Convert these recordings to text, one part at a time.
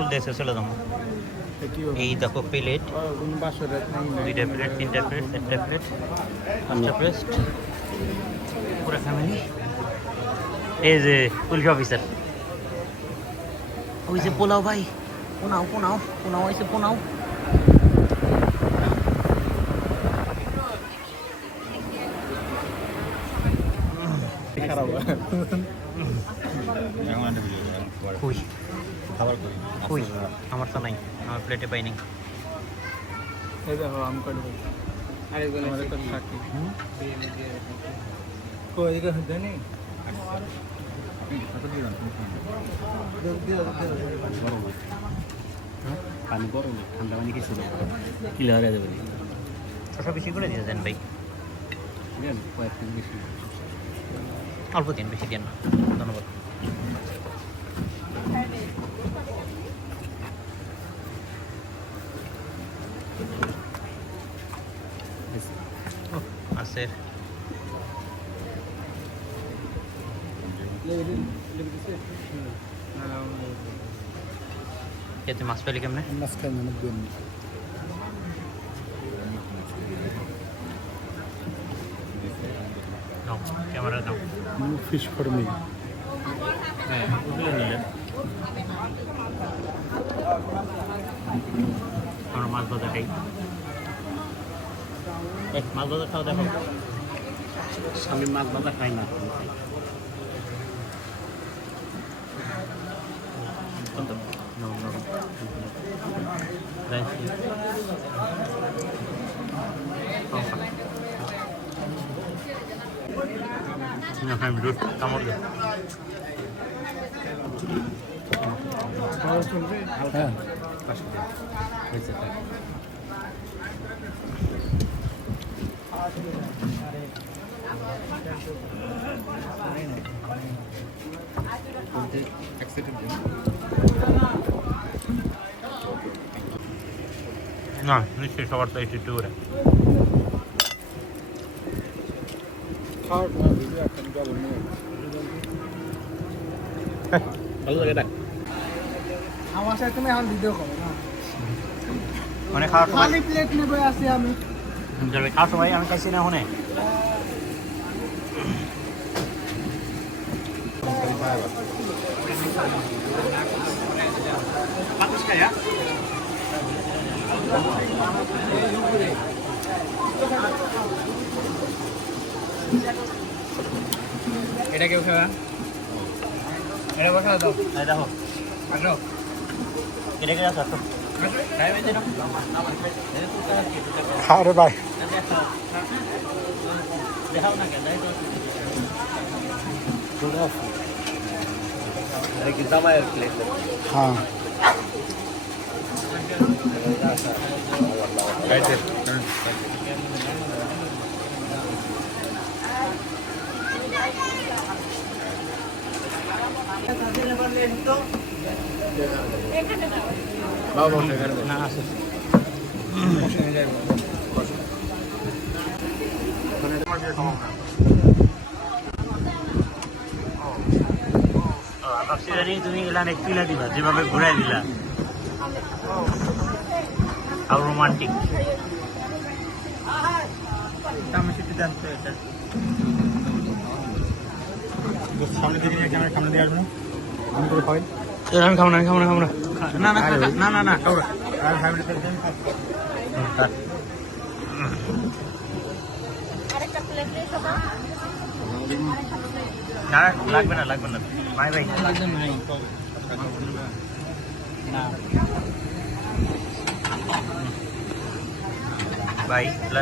ফুল দিয়েছে চলে যাব। এই দেখো প্লেট। দুইটা প্লেট তিনটা প্লেট চারটা প্লেট পাঁচটা প্লেট। পুরো ফ্যামিলি এই যে পুলিশ অফিসার। ওই যে পোলাও ভাই পোনাও পোনাও পোনাও হয়েছে পোনাও। কই? খাবার করি। কই? আমার তো নাই আমার প্লেটে পাইনি পানি গরম ঠান্ডা পানি কিছু না কিলো হারা যাবে ছশো বেশি করে দিয়ে দেন ভাই। অল্প দিন বেশি দিন না। ধন্যবাদ। কে তুই মাছ পেলি কেমনে? মাঝখানে অনেক দিন নাও ক্যামেরা নাও। ফিশ ফর মি হ্যাঁ আমার মাছ ভাজাটাই এই মাছ ভাজা খাও দেখো আমি মাছ ভাজা খাই না। হ্যাঁ কামড় হ্যাঁ। না নিশ্চয়ই সবার তো একটু একটু ভালো লাগে আমার সাথে তুমি এখন ভিডিও করো না। মানে খাওয়ার খালি প্লেট নেবে আসি আমি। যাবে। খাওয়ার সময় আমি খাইছি না ওখানে এটা কেউ খাবা? এটা বসা দাও দেখো। আসো। কেটে কেটে আসো। আরে ভাই দেখাও না কেন কি জামাইয়ের প্লেট হ্যাঁ না আসো ভাবছি জানি তুমি এলানে তুলে দিবা, যেভাবে ঘুরাই দিলা। আর রোমান্টিক সামনে দিকে ক্যামেরা সামনে দিয়ে আসবে। আমি করে খাই আমি খাব না আমি খাব না খাব না। না না না না না খাব না। আর ফ্যামিলি সাথে না লাগবে না লাগবে না। ভাই ভাই।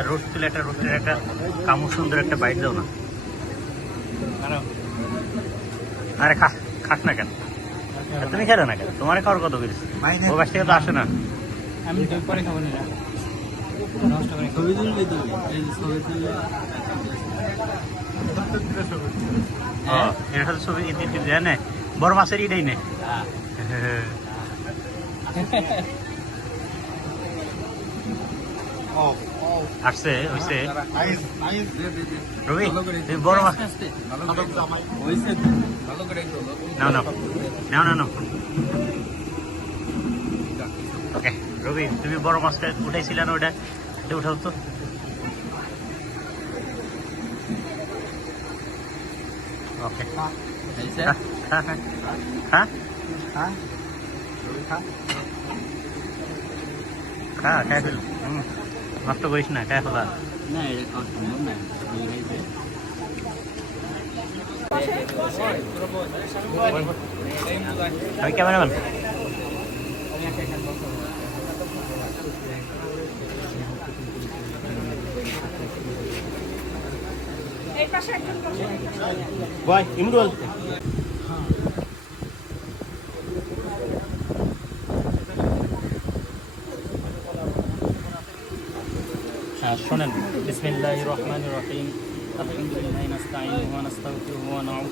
রোড তুলে একটা রোডের একটা কামু সুন্দর একটা বাইট দাও না। আরে খা খাস না কেন? তুমি খেলে না কেন? তোমার খাওয়ার কত করিস ও বাস থেকে তো আসে না। আমি পরে খাব না। নষ্ট করে ছবি ইতি ইতি বড় মাছের ইটাই নে? আসছে হইছে। রবি তুমি বড় মাছ। ভালো করে নাও নাও নাও ওকে রবি তুমি বড় মাছটা উঠাইছিলে না ওটা এটা উঠাও তো। ওকে হ্যাঁ হ্যাঁ হ্যাঁ। হ্যাঁ? হ্যাঁ। খা খাই ফেল নষ্ট করিস না খাই ফেলা না এটা খাওয়া সম্ভব না এই হয়েছে আমি ক্যামেরাম্যান। এই পাশে একজন বসে। ভাই ইমরুল। হ্যাঁ শোনেন। বিসমিল্লাহির রহমানির রহিম। নাস্তাইনুহু ওয়া নাস্তাগফিরুহু ওয়া নাউযু